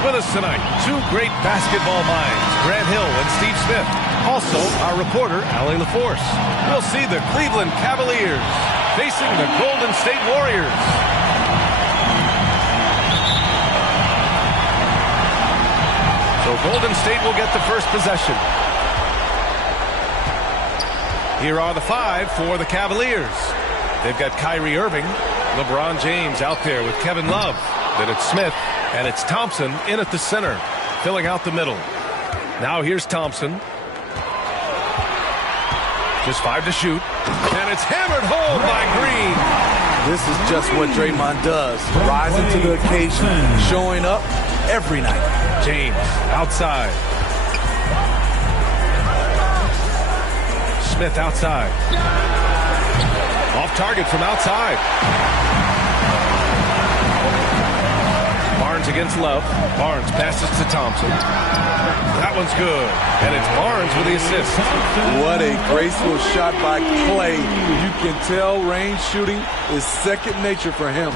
With us tonight, two great basketball minds, Grant Hill and Steve Smith. Also, our reporter, Allie LaForce. We'll see the Cleveland Cavaliers facing the Golden State Warriors. So Golden State will get the first possession. Here are the five for the Cavaliers. They've got Kyrie Irving, LeBron James out there with Kevin Love. Then it's Smith, and it's Thompson in at the center, filling out the middle. Now here's Thompson. Just 5 to shoot, and it's hammered home by Green. This is just what Draymond does, rising to the occasion, showing up every night. James outside. Smith outside. Off target from outside. Barnes against Love. Barnes passes to Thompson. That one's good. And it's Barnes with the assist. What a graceful shot by Clay. You can tell range shooting is second nature for him.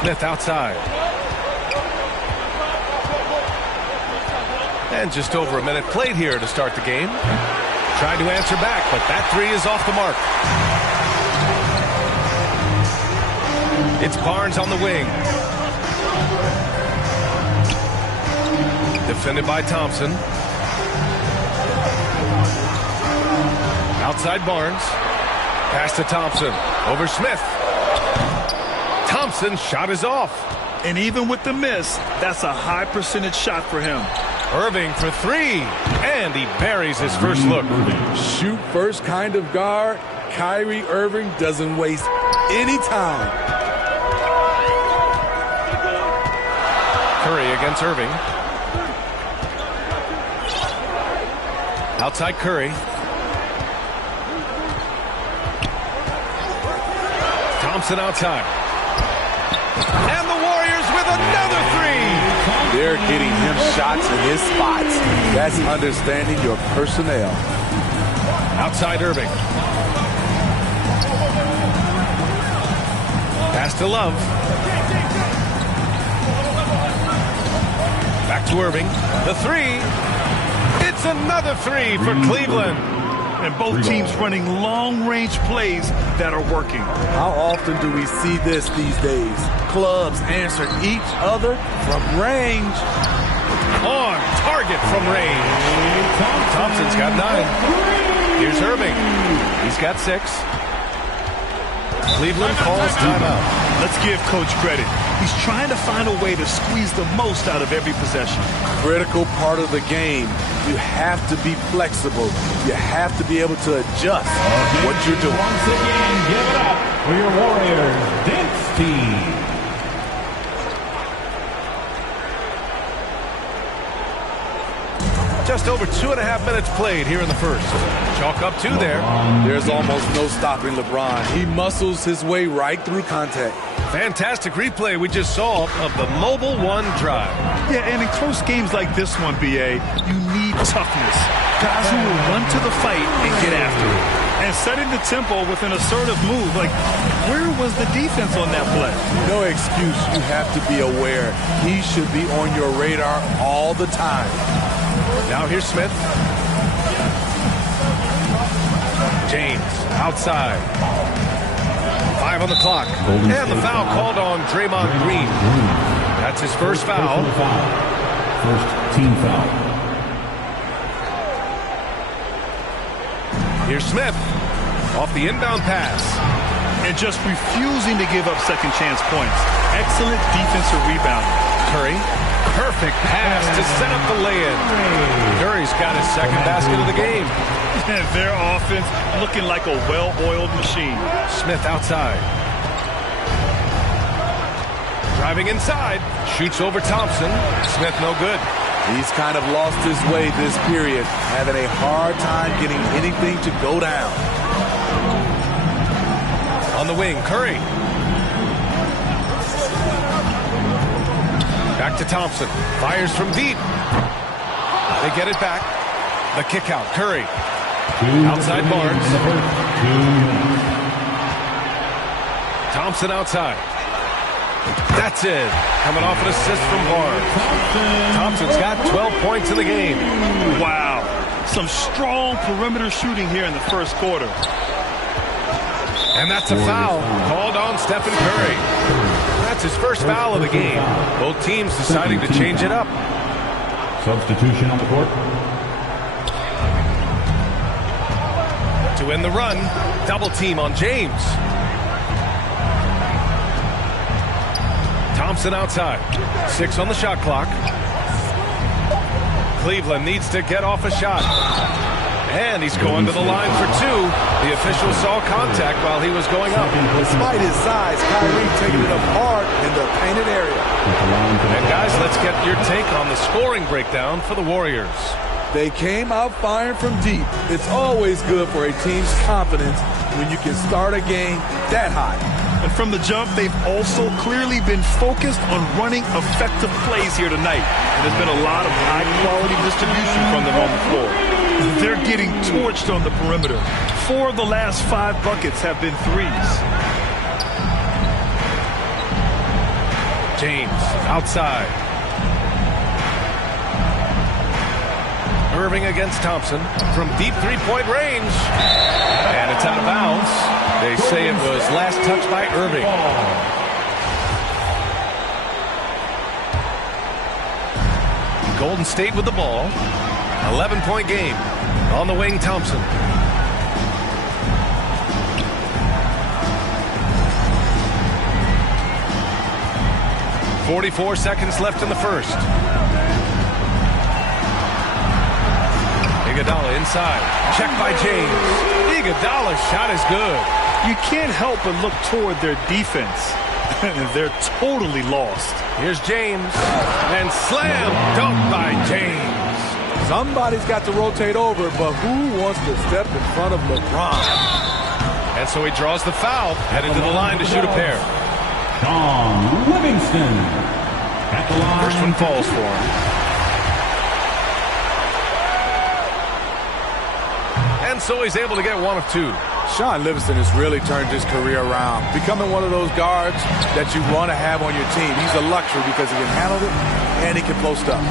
Smith outside. And just over a minute played here to start the game. Trying to answer back, but that three is off the mark. It's Barnes on the wing. Defended by Thompson. Outside Barnes. Pass to Thompson. Over Smith. Thompson's shot is off. And even with the miss, that's a high percentage shot for him. Irving for three. And he buries his first look. Shoot first kind of guard. Kyrie Irving doesn't waste any time. Curry against Irving. Outside Curry. Thompson outside. And the Warriors with another three. They're getting him shots in his spots. That's understanding your personnel. Outside Irving. Pass to Love. Back to Irving. The three. It's another three for Cleveland. And both teams running long-range plays that are working. How often do we see this these days? Clubs answer each other from range. On target from range. Thompson's got 9. Here's Irving. He's got 6. Cleveland calls timeout. Let's give Coach credit. He's trying to find a way to squeeze the most out of every possession. Critical part of the game. You have to be flexible. You have to be able to adjust what you're doing. Once again, give it up for your Warriors dance team. Just over 2.5 minutes played here in the first. Chalk up 2 there. There's almost no stopping LeBron. He muscles his way right through contact. Fantastic replay we just saw of the Mobile One drive. Yeah, and in close games like this one, BA, you need toughness. Guys who will run to the fight and get after it. And setting the tempo with an assertive move. Like, where was the defense on that play? No excuse. You have to be aware. He should be on your radar all the time. Now here's Smith. James outside. 5 on the clock. And the foul called on Draymond Green. That's his first foul. First team foul. Here's Smith. Off the inbound pass. And just refusing to give up second chance points. Excellent defensive rebounding. Curry. Perfect pass to set up the lay-in. Curry's got his second basket of the game. And their offense looking like a well-oiled machine. Smith outside. Driving inside. Shoots over Thompson. Smith no good. He's kind of lost his way this period, having a hard time getting anything to go down. On the wing, Curry. Back to Thompson. Fires from deep. They get it back. The kick out. Curry. Outside Barnes. Thompson outside. That's it. Coming off an assist from Barnes. Thompson's got 12 points in the game. Wow. Some strong perimeter shooting here in the first quarter. And that's a foul called on Stephen Curry. That's his first foul of the game. Both teams deciding to change it up. Substitution on the court. To end the run, double team on James. Thompson outside. 6 on the shot clock. Cleveland needs to get off a shot. And he's going to the line for 2. The official saw contact while he was going up. Despite his size, Kyrie taking it up hard in the painted area. And guys, let's get your take on the scoring breakdown for the Warriors. They came out firing from deep. It's always good for a team's confidence when you can start a game that high. And from the jump, they've also clearly been focused on running effective plays here tonight. And there's been a lot of high-quality distribution from them on the floor. They're getting torched on the perimeter. 4 of the last 5 buckets have been threes. James outside. Irving against Thompson from deep three-point range. And it's out of bounds. They say it was last touched by Irving. Golden State with the ball. 11-point game. On the wing, Thompson. .44 seconds left in the first. Iguodala inside. Checked by James. Iguodala's shot is good. You can't help but look toward their defense. They're totally lost. Here's James. And slam dunk by James. Somebody's got to rotate over, but who wants to step in front of LeBron? And so he draws the foul, headed to the line to shoot a pair. Sean Livingston at the line. First one falls for him. And so he's able to get 1 of 2. Sean Livingston has really turned his career around, becoming one of those guards that you want to have on your team. He's a luxury because he can handle it and he can post up.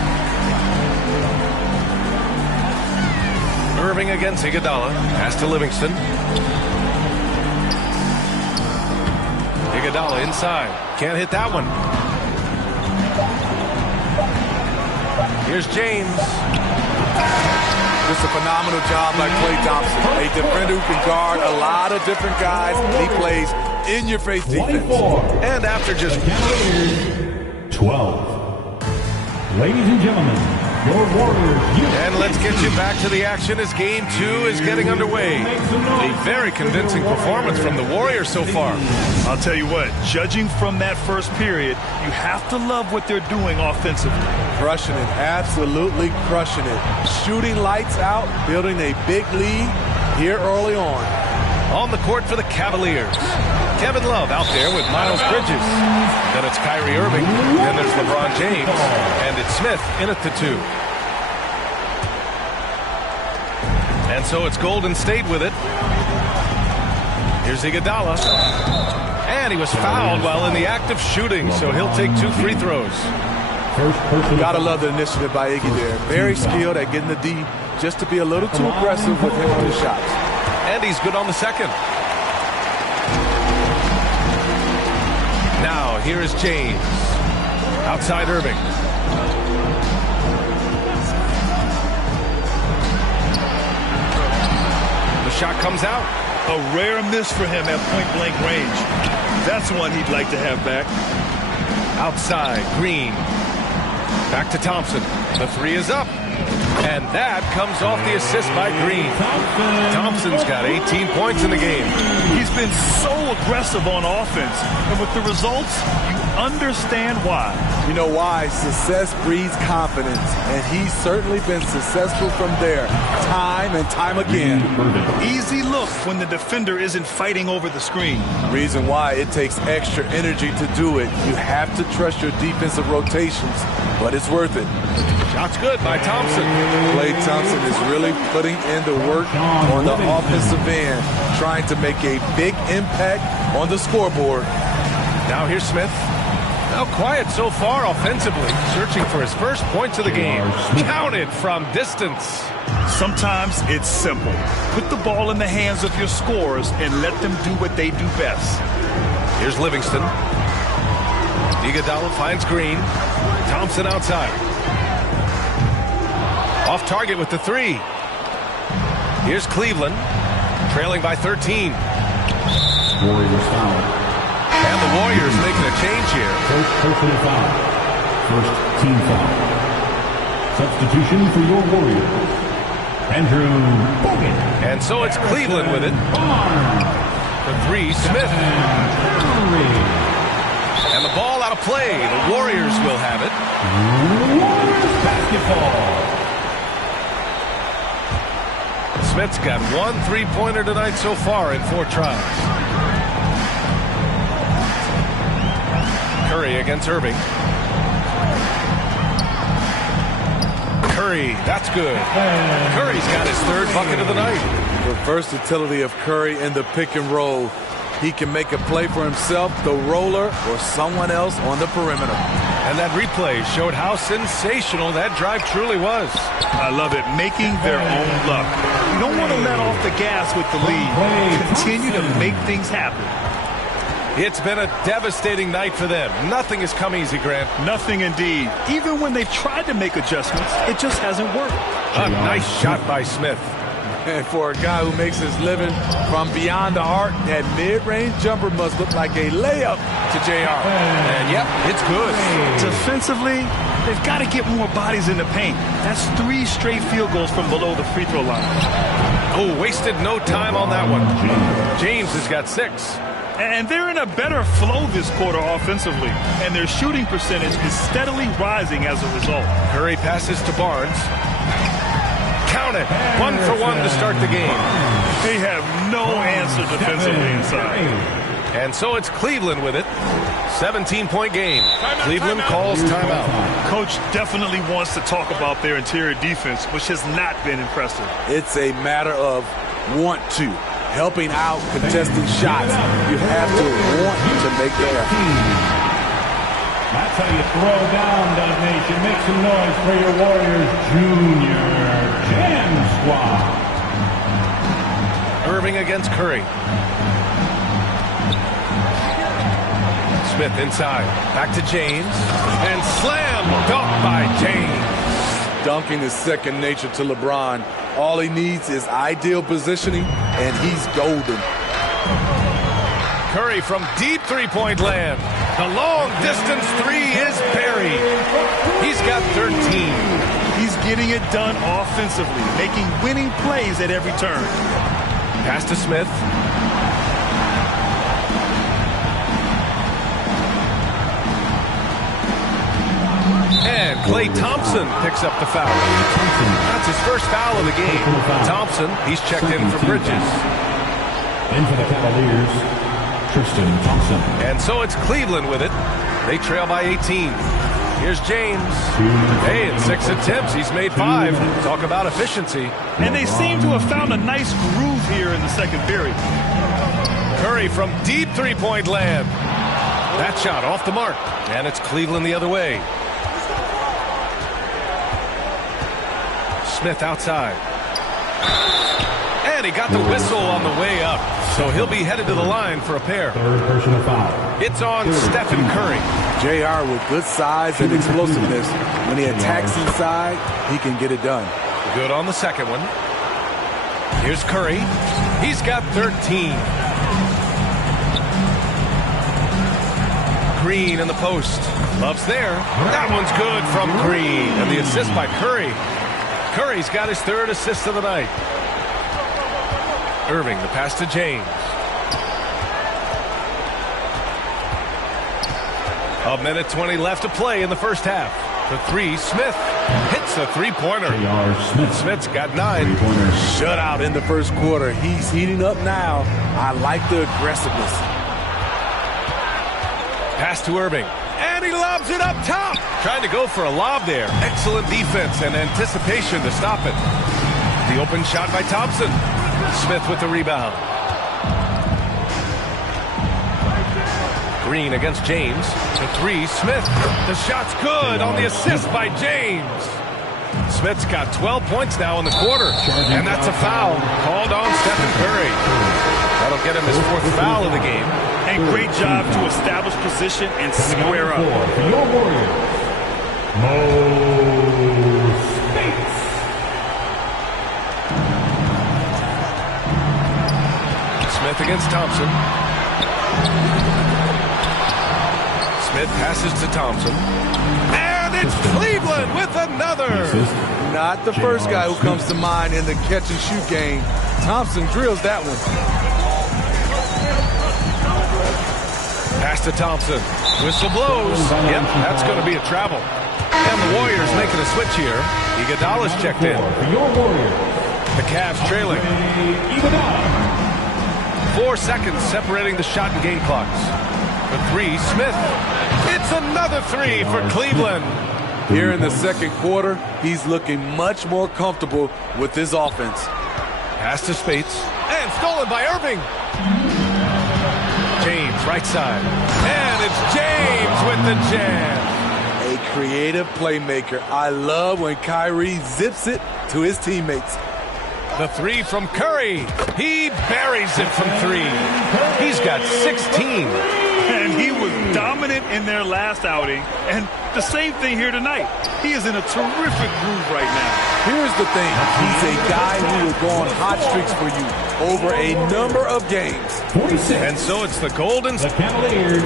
Irving against Iguodala. Pass to Livingston. Iguodala inside. Can't hit that one. Here's James. Just a phenomenal job by Klay Thompson. A defender who can guard a lot of different guys. He plays in-your-face defense. And after just 12. Ladies and gentlemen, your Warriors. And let's get you back to the action as Game 2 is getting underway. A very convincing performance from the Warriors so far. I'll tell you what, judging from that first period, you have to love what they're doing offensively. Crushing it, absolutely crushing it. Shooting lights out, building a big lead here early on. On the court for the Cavaliers. Kevin Love out there with Miles Bridges. Then it's Kyrie Irving. Then there's LeBron James. And it's Smith in at the 2. And so it's Golden State with it. Here's Iguodala. And he was fouled while in the act of shooting, so he'll take 2 free throws. Gotta love the initiative by Iggy there. Very skilled at getting the D, just to be a little too aggressive with him on his shots. And he's good on the second. Now, here is James. Outside Irving. The shot comes out. A rare miss for him at point-blank range. That's one he'd like to have back. Outside, Green. Back to Thompson. The 3 is up. And that comes off the assist by Green. Thompson's got 18 points in the game. He's been so aggressive on offense. And with the results, you understand why. You know why? Success breeds confidence. And he's certainly been successful from there, time and time again. Easy look when the defender isn't fighting over the screen. Reason why it takes extra energy to do it. You have to trust your defensive rotations, but it's worth it. Shot's good by Thompson. Klay Thompson is really putting in the work on the offensive end, trying to make a big impact on the scoreboard. Now here's Smith. Now quiet so far offensively, searching for his first points of the game. Counted from distance. Sometimes it's simple. Put the ball in the hands of your scorers and let them do what they do best. Here's Livingston. Iguodala finds Green. Thompson outside. Off target with the three. Here's Cleveland, trailing by 13. Warriors foul. And the Warriors making a change here. First personal foul. First team foul. Substitution for your Warriors. Andrew Bogut. And so it's Cleveland with it. The three, Smith. And the ball out of play. The Warriors will have it. Warriors basketball. Smith's got one three-pointer tonight so far in 4 tries. Curry against Irving. Curry, that's good. Curry's got his 3rd bucket of the night. The versatility of Curry in the pick and roll. He can make a play for himself, the roller, or someone else on the perimeter. And that replay showed how sensational that drive truly was. I love it. Making their own luck. You don't want to let off the gas with the lead. Continue to make things happen. It's been a devastating night for them. Nothing has come easy, Grant. Nothing indeed. Even when they've tried to make adjustments, it just hasn't worked. A nice shot by Smith. And for a guy who makes his living from beyond the arc, that mid-range jumper must look like a layup to JR. And yep, it's good. Defensively, they've got to get more bodies in the paint. That's 3 straight field goals from below the free throw line. Oh, wasted no time on that one. James has got 6. And they're in a better flow this quarter offensively. And their shooting percentage is steadily rising as a result. Curry passes to Barnes. Count it. 1 for 1 to start the game. They have no answer defensively inside. And so it's Cleveland with it. 17-point game. Cleveland calls timeout. Coach definitely wants to talk about their interior defense, which has not been impressive. It's a matter of want to. Helping out contesting shots. You have to want to make the effort. That's how you throw down, Dub Nation. Make some noise for your Warriors Junior Jam Squad. Irving against Curry. Smith inside. Back to James. And slam dunk by James. Dunking is second nature to LeBron. All he needs is ideal positioning, and he's golden. Curry from deep three-point land. The long-distance 3 is buried. He's got 13. He's getting it done offensively, making winning plays at every turn. Pass to Smith. And Klay Thompson picks up the foul. That's his first foul of the game. Thompson, he's checked in for Bridges. In for the Cavaliers, Tristan Thompson. And so it's Cleveland with it. They trail by 18. Here's James. Hey, in 6 attempts, he's made 5. Talk about efficiency. And they seem to have found a nice groove here in the second period. Curry from deep three-point land. That shot off the mark. And it's Cleveland the other way. Smith outside. And he got the whistle on the way up. So he'll be headed to the line for a pair. Third personal foul. It's on Stephen Curry. JR with good size and explosiveness. When he attacks inside, he can get it done. Good on the second one. Here's Curry. He's got 13. Green in the post. Love's there. That one's good from Green. And the assist by Curry. Curry's got his 3rd assist of the night. Irving, the pass to James. A minute 20 left to play in the first half. For 3, Smith hits a three-pointer. Smith's got 9. Shutout in the first quarter. He's heating up now. I like the aggressiveness. Pass to Irving. And he lobs it up top. Trying to go for a lob there. Excellent defense and anticipation to stop it. The open shot by Thompson. Smith with the rebound. Green against James. The three, Smith. The shot's good on the assist by James. Smith's got 12 points now in the quarter. And that's a foul called on Stephen Curry. That'll get him his 4th foul of the game. And great job to establish position and square up. For your Warriors, Mo Spates. Smith against Thompson. Smith passes to Thompson. And it's Cleveland with another. Not the first guy who comes to mind in the catch-and-shoot game. Thompson drills that one. Pass to Thompson. Whistle blows. Yep, that's going to be a travel. And the Warriors making a switch here. Iguodala's checked in. For your Warriors, The Cavs trailing. Iguodala. 4 seconds separating the shot and game clocks. The three, Smith. It's another three for Cleveland. Here in the second quarter, he's looking much more comfortable with his offense. Pass to Spates. And stolen by Irving. James, right side. And it's James with the jam. A creative playmaker. I love when Kyrie zips it to his teammates. The three from Curry. He buries it from 3. He's got 16. And he was dominant in their last outing. And the same thing here tonight. He is in a terrific groove right now. Here's the thing. He's a guy who will go on hot streaks for you over a number of games. 46. And so it's the Golden The Cavaliers,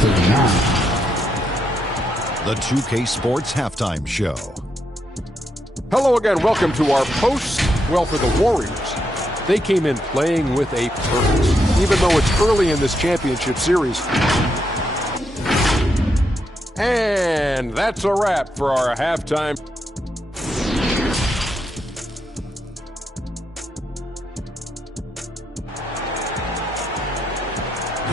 39. The 2K Sports Halftime Show. Hello again. Welcome to our post. Well, for the Warriors, they came in playing with a purpose, even though it's early in this championship series. And that's a wrap for our halftime.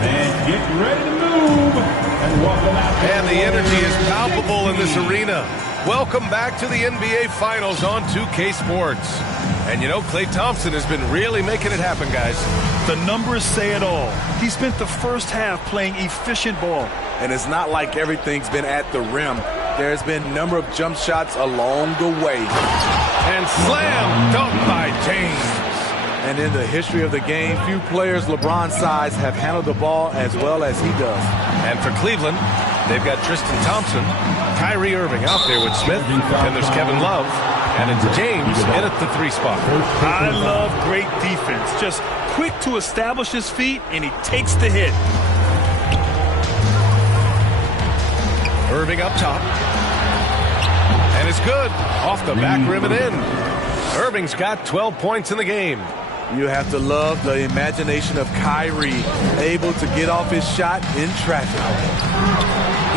And get ready to move. And welcome out. And the energy is palpable in this arena. Welcome back to the NBA Finals on 2K Sports. And you know, Klay Thompson has been really making it happen, guys. The numbers say it all. He spent the first half playing efficient ball. And it's not like everything's been at the rim. There's been a number of jump shots along the way. And slam dunk by James. And in the history of the game, few players LeBron's size have handled the ball as well as he does. And for Cleveland, they've got Tristan Thompson, Kyrie Irving out there with Smith, and there's Kevin Love, and it's James in at the 3 spot. I love great defense. Just quick to establish his feet, and he takes the hit. Irving up top. And it's good. Off the back rim and in. Irving's got 12 points in the game. You have to love the imagination of Kyrie, able to get off his shot in traffic.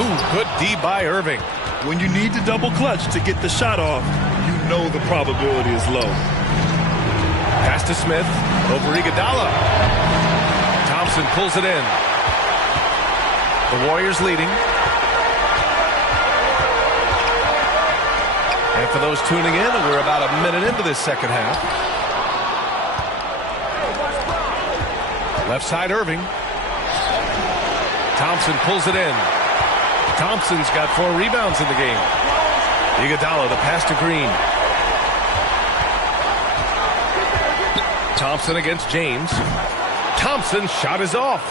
Ooh, good D by Irving. When you need to double clutch to get the shot off, you know the probability is low. Pass to Smith over Iguodala. Thompson pulls it in. The Warriors leading. And for those tuning in, we're about a minute into this second half. Left side Irving. Thompson pulls it in. Thompson's got 4 rebounds in the game. Iguodala, the pass to Green. Thompson against James. Thompson's shot is off.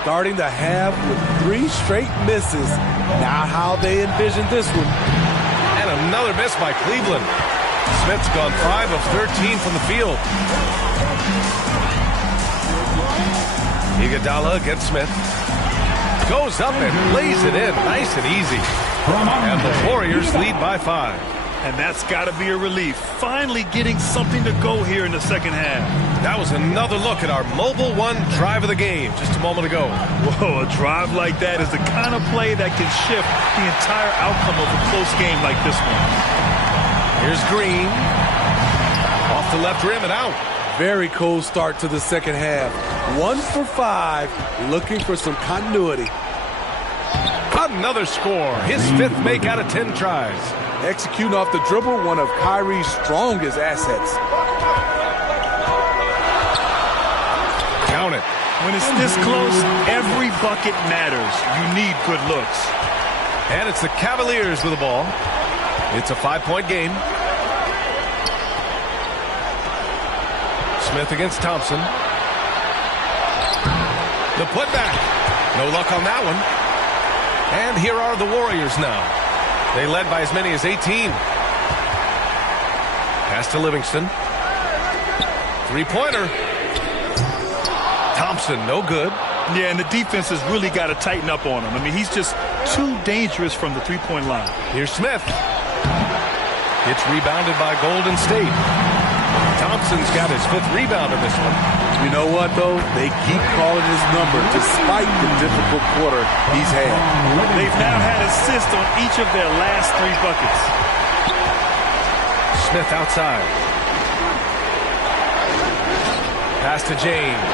Starting the half with 3 straight misses. Not how they envisioned this one. And another miss by Cleveland. Smith's gone 5 of 13 from the field. Iguodala against Smith. Goes up and lays it in nice and easy. And the Warriors lead by 5. And that's got to be a relief. Finally getting something to go here in the second half. That was another look at our Mobile One drive of the game just a moment ago. Whoa, a drive like that is the kind of play that can shift the entire outcome of a close game like this one. Here's Green. Off the left rim and out. Very cold start to the second half. 1 for 5, looking for some continuity. Another score. His 5th make out of 10 tries. Executing off the dribble, one of Kyrie's strongest assets. Count it. When it's this close, every bucket matters. You need good looks. And it's the Cavaliers with the ball. It's a 5-point game. Smith against Thompson. The putback. No luck on that one. And here are the Warriors now. They led by as many as 18. Pass to Livingston. Three-pointer. Thompson, no good. Yeah, and the defense has really got to tighten up on him. I mean, he's just too dangerous from the three-point line. Here's Smith. It's rebounded by Golden State. Thompson's got his 5th rebound in this one. You know what, though? They keep calling his number despite the difficult quarter he's had. They've now had assists on each of their last 3 buckets. Smith outside. Pass to James.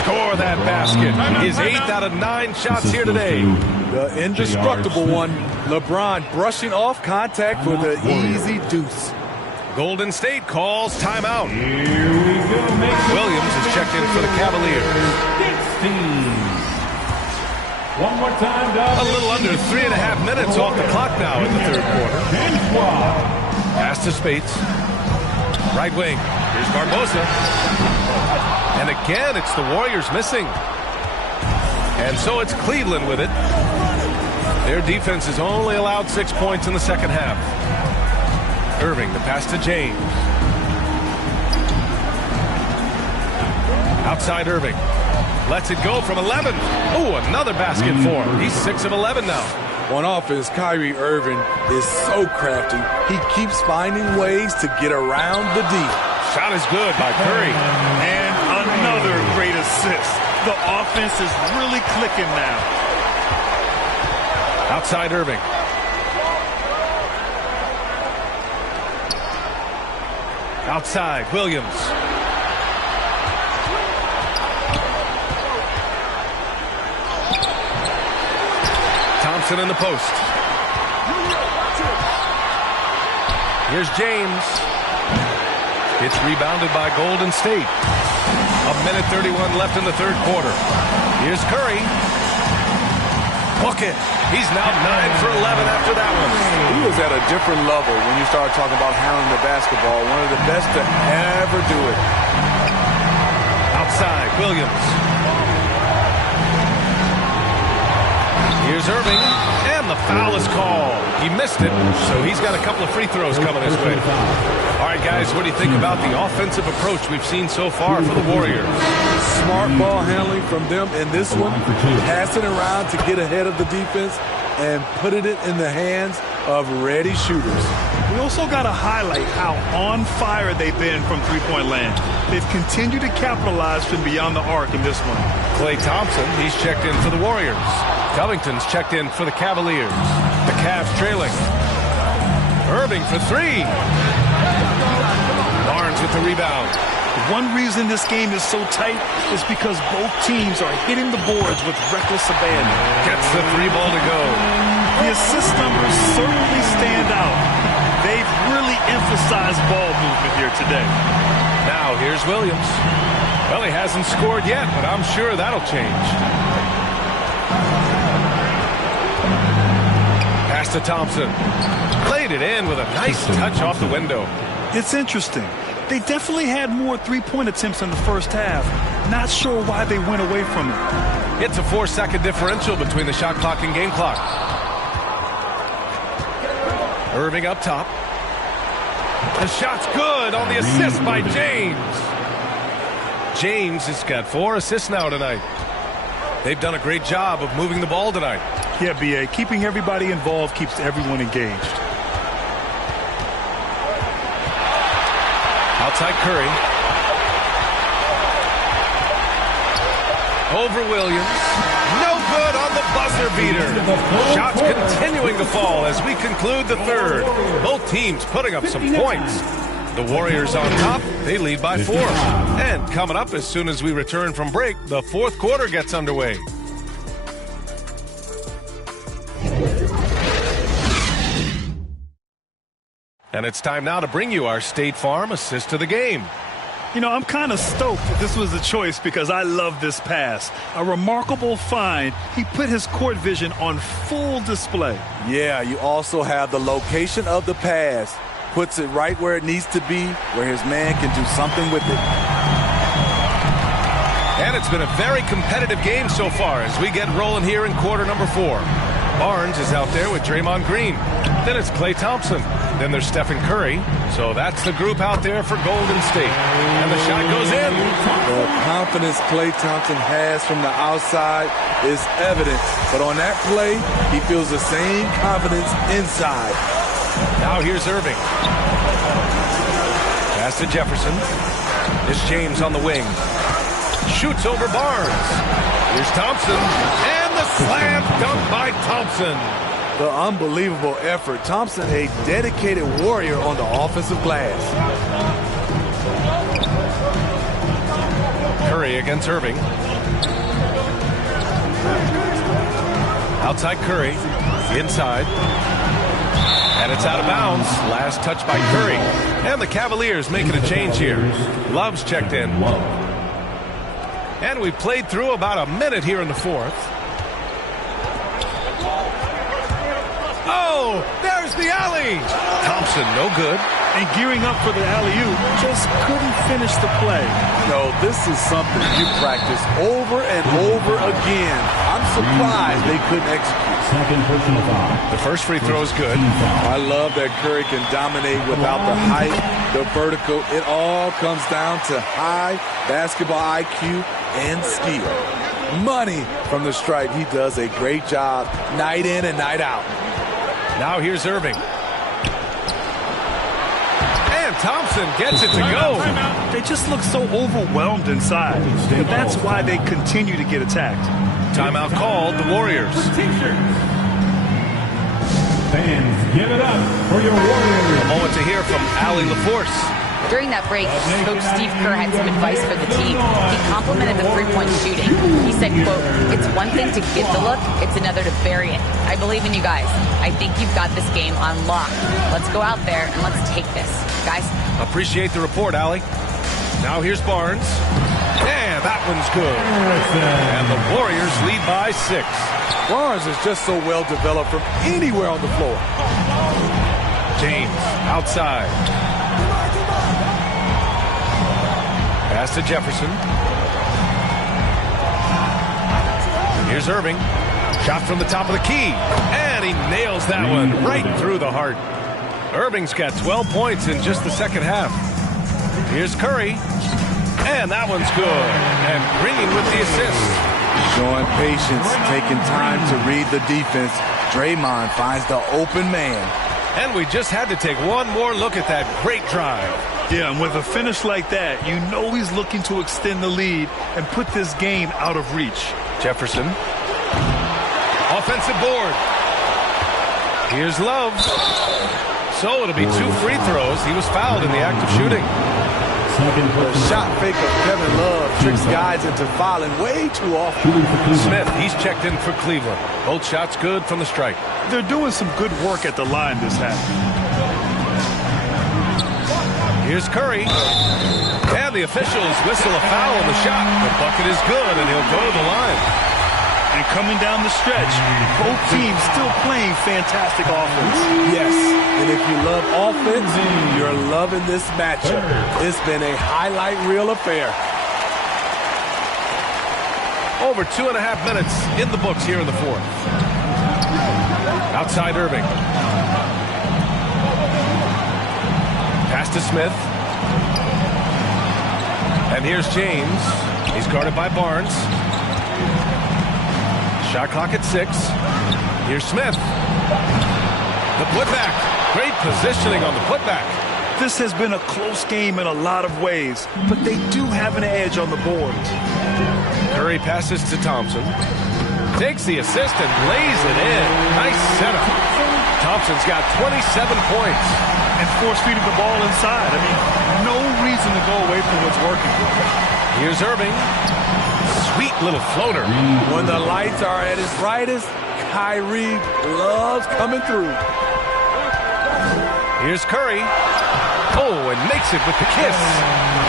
Score that basket. His 8th out of 9 shots here today. The indestructible one. LeBron brushing off contact for the easy deuce. Golden State calls timeout. Williams is checked in for the Cavaliers. 16. One more time, A little under 3.5 minutes off the clock now in the 3rd quarter. Pass to Spates. Right wing. Here's Barbosa. And again, it's the Warriors missing. And so it's Cleveland with it. Their defense has only allowed 6 points in the second half. Irving, the pass to James. Outside Irving. Lets it go from 11. Oh, another basket for him. He's 6 of 11 now. On offense, Kyrie Irving is so crafty. He keeps finding ways to get around the D. Shot is good by Curry. And another great assist. The offense is really clicking now. Outside Irving. Outside Williams. Thompson in the post. Here's James. It's rebounded by Golden State. 1:31 left in the 3rd quarter. Here's Curry. Book it. He's now 9 for 11 after that one. He was at a different level when you start talking about handling the basketball. One of the best to ever do it. Outside, Williams. Here's Irving, and the foul is called. He missed it, so he's got a couple of free throws coming his way. All right, guys, what do you think about the offensive approach we've seen so far for the Warriors? Smart ball handling from them in this one. Passing around to get ahead of the defense and putting it in the hands of ready shooters. We also got to highlight how on fire they've been from three-point land. They've continued to capitalize from beyond the arc in this one. Klay Thompson, he's checked in for the Warriors. Covington's checked in for the Cavaliers. The Cavs trailing. Irving for 3. Barnes with the rebound. One reason this game is so tight is because both teams are hitting the boards with reckless abandon. Gets the 3 ball to go. The assist numbers certainly stand out. They've really emphasized ball movement here today. Now here's Williams. Well, he hasn't scored yet, but I'm sure that'll change. Pass to Thompson. Played it in with a nice touch off the window. It's interesting. They definitely had more three-point attempts in the first half. Not sure why they went away from it. It's a 4-second differential between the shot clock and game clock. Irving up top. The shot's good on the assist by James. James has got 4 assists now tonight. They've done a great job of moving the ball tonight. Yeah, B.A., keeping everybody involved keeps everyone engaged. Outside Curry. Over Williams. No good on the buzzer beater. Shots continuing to fall as we conclude the 3rd. Both teams putting up some points. The Warriors on top. They lead by 4. And coming up as soon as we return from break, the 4th quarter gets underway. And it's time now to bring you our State Farm assist of the game. You know, I'm kind of stoked that this was a choice because I love this pass. A remarkable find. He put his court vision on full display. Yeah, you also have the location of the pass. Puts it right where it needs to be, where his man can do something with it. And it's been a very competitive game so far as we get rolling here in quarter number 4. Barnes is out there with Draymond Green. Then it's Klay Thompson. Then there's Stephen Curry. So that's the group out there for Golden State. And the shot goes in. The confidence Klay Thompson has from the outside is evident. But on that play, he feels the same confidence inside. Now here's Irving. Pass to Jefferson. It's James on the wing. Shoots over Barnes. Here's Thompson. And the slam dunk by Thompson. The unbelievable effort. Thompson, a dedicated warrior on the offensive glass. Curry against Irving. Outside Curry. Inside. And it's out of bounds. Last touch by Curry. And the Cavaliers making a change here. Love's checked in. And we played through about a minute here in the 4th. Oh, there's the alley. Thompson, no good. And gearing up for the alley-oop, just couldn't finish the play. No, this is something you practice over and over again. I'm surprised they couldn't execute. Second personal foul. The first free throw is good. I love that Curry can dominate without the height, the vertical. It all comes down to high basketball IQ and skill. Money from the stripe. He does a great job night in and night out. Now here's Irving. And Thompson gets it to go. They just look so overwhelmed inside. But that's why they continue to get attacked. Timeout called, the Warriors. Fans, give it up for your Warriors. A moment to hear from Allie LaForce. During that break, Coach Steve Kerr had some advice for the team. He complimented the three-point shooting. He said, quote, "It's one thing to get the look, it's another to bury it. I believe in you guys. I think you've got this game on lock. Let's go out there and let's take this. Guys." Appreciate the report, Allie. Now here's Barnes. And that one's good. And the Warriors lead by 6. Barnes is just so well developed from anywhere on the floor. James outside. Pass to Jefferson. Here's Irving. Shot from the top of the key. And he nails that one right through the heart. Irving's got 12 points in just the second half. Here's Curry. And that one's good. And Green with the assist. Showing patience, taking time to read the defense. Draymond finds the open man. And we just had to take one more look at that great drive. Yeah, and with a finish like that, you know he's looking to extend the lead and put this game out of reach. Jefferson. Offensive board. Here's Love. So it'll be 2 free throws. He was fouled in the act of shooting. The shot fake of Kevin Love tricks guys into fouling way too often. Smith, he's checked in for Cleveland. Both shots good from the stripe. They're doing some good work at the line this half. Here's Curry. And the officials whistle a foul on the shot. The bucket is good, and he'll go to the line. And coming down the stretch, both teams still playing fantastic offense. Yes, and if you love offense, you're loving this matchup. It's been a highlight reel affair. Over 2.5 minutes in the books here in the 4th. Outside Irving. Pass to Smith. And here's James. He's guarded by Barnes. Shot clock at 6. Here's Smith. The putback. Great positioning on the putback. This has been a close game in a lot of ways, but they do have an edge on the boards. Curry passes to Thompson. Takes the assist and lays it in. Nice setup. Thompson's got 27 points. And force-feeding the ball inside. I mean, no reason to go away from what's working. Here's Irving. Sweet little floater. When the lights are at its brightest, Kyrie loves coming through. Here's Curry. Oh, and makes it with the kiss.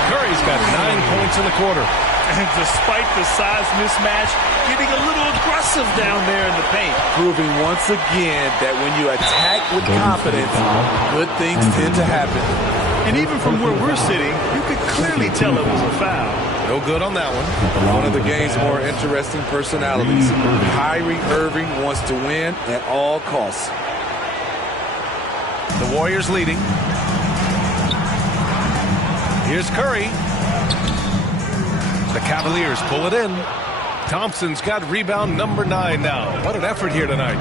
Curry's got 9 points in the quarter. And despite the size mismatch, getting a little aggressive down there in the paint. Proving once again that when you attack with confidence, good things tend to happen. And even from where we're sitting, you could clearly tell it was a foul. No good on that one. One of the game's more interesting personalities. Kyrie Irving wants to win at all costs. The Warriors leading. Here's Curry. The Cavaliers pull it in. Thompson's got rebound number 9 now. What an effort here tonight.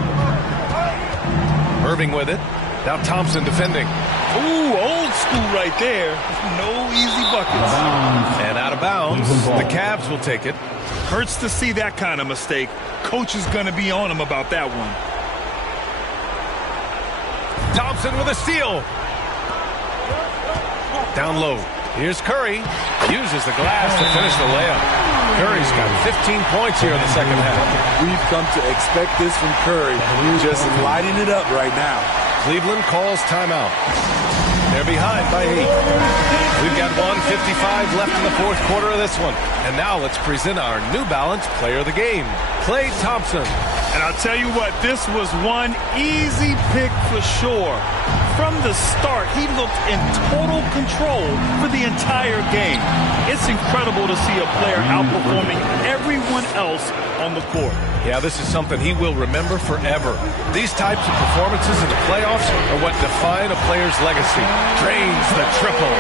Irving with it. Now Thompson defending. Ooh, old school right there. No easy buckets. And out of bounds. The Cavs will take it. Hurts to see that kind of mistake. Coach is going to be on him about that one. Thompson with a steal. Down low. Here's Curry. Uses the glass to finish the layup. Curry's got 15 points here in the second half. We've come to expect this from Curry. Just lighting it up right now. Cleveland calls timeout. They're behind by 8. We've got 1:55 left in the fourth quarter of this one. And now let's present our New Balance Player of the Game, Klay Thompson. And I'll tell you what, this was one easy pick for sure. From the start, he looked in total control for the entire game. It's incredible to see a player outperforming everyone else on the court. Yeah, this is something he will remember forever. These types of performances in the playoffs are what define a player's legacy. Drains the triple.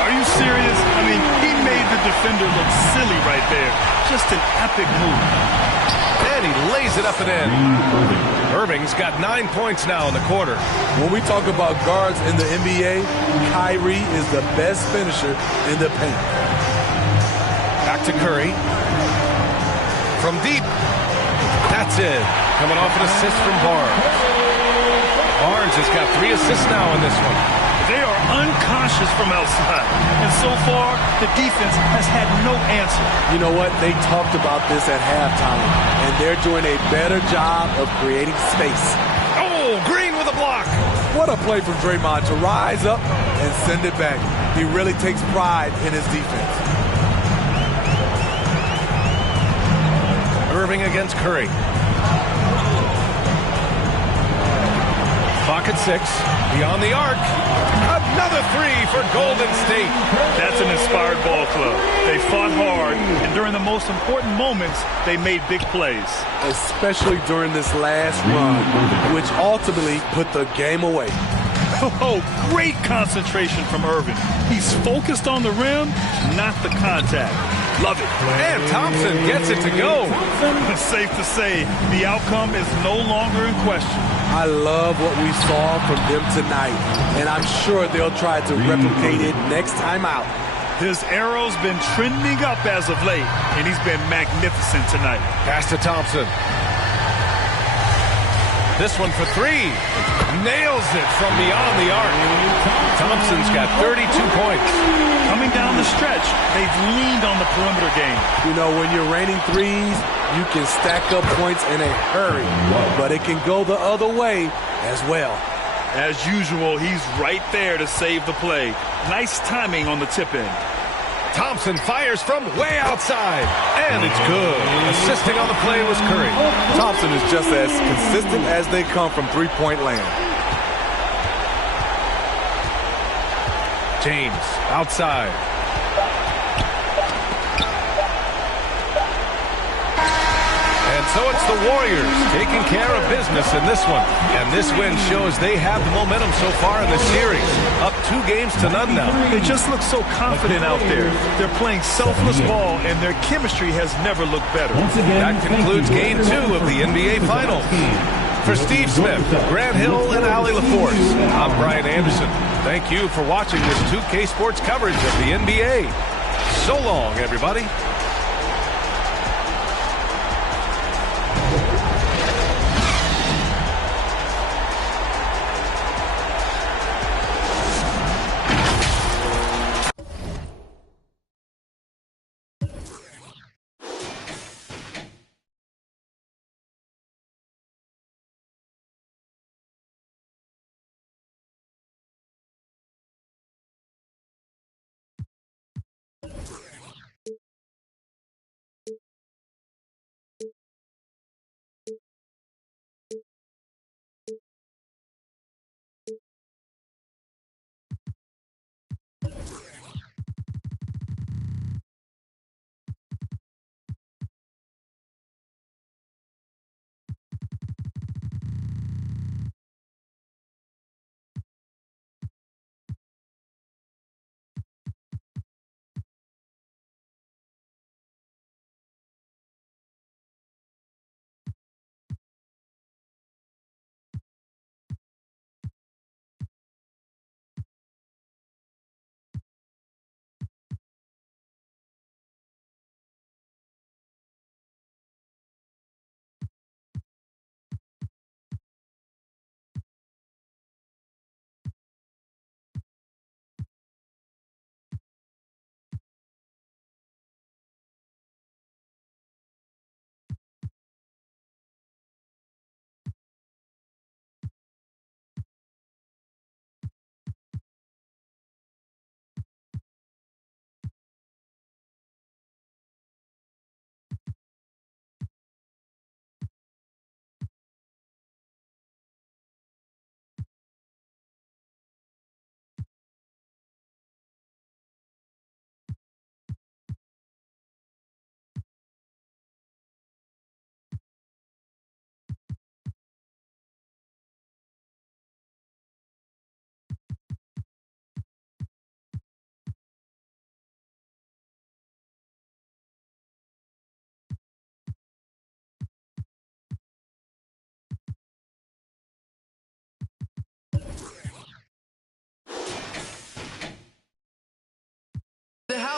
Are you serious? I mean, he made the defender look silly right there. Just an epic move. And he lays it up and in. Irving's got 9 points now in the quarter. When we talk about guards in the NBA, Kyrie is the best finisher in the paint. Back to Curry. From deep. That's it. Coming off an assist from Barnes. Barnes has got 3 assists now in this one. They are unconscious from outside. And so far, the defense has had no answer. You know what? They talked about this at halftime, and they're doing a better job of creating space. Oh, Green with a block. What a play from Draymond to rise up and send it back. He really takes pride in his defense. Irving against Curry. Clock at 6. Beyond the arc. Another 3 for Golden State. That's an inspired ball club. They fought hard, and during the most important moments, they made big plays. Especially during this last run, which ultimately put the game away. Oh, great concentration from Irving. He's focused on the rim, not the contact. Love it. And Thompson gets it to go. Safe to say, the outcome is no longer in question. I love what we saw from them tonight, and I'm sure they'll try to replicate it next time out. His arrow's been trending up as of late, and he's been magnificent tonight. Pass to Thompson. This one for 3. Nails it from beyond the arc. Thompson's got 32 points. Coming down the stretch, they've leaned on the perimeter game. You know, when you're raining threes, you can stack up points in a hurry, but it can go the other way as well. As usual, he's right there to save the play. Nice timing on the tip in. Thompson fires from way outside, and it's good. Assisting on the play was Curry. Thompson is just as consistent as they come from three-point land. James outside. And so it's the Warriors taking care of business in this one. And this win shows they have the momentum so far in the series. Up 2 games to none now. They just look so confident out there. They're playing selfless ball, and their chemistry has never looked better. That concludes Game 2 of the NBA Finals. For Steve Smith, Grant Hill, and Allie LaForce, I'm Brian Anderson. Thank you for watching this 2K Sports coverage of the NBA. So long, everybody.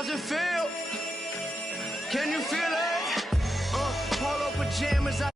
How's it feel? Can you feel it? Polo pajamas.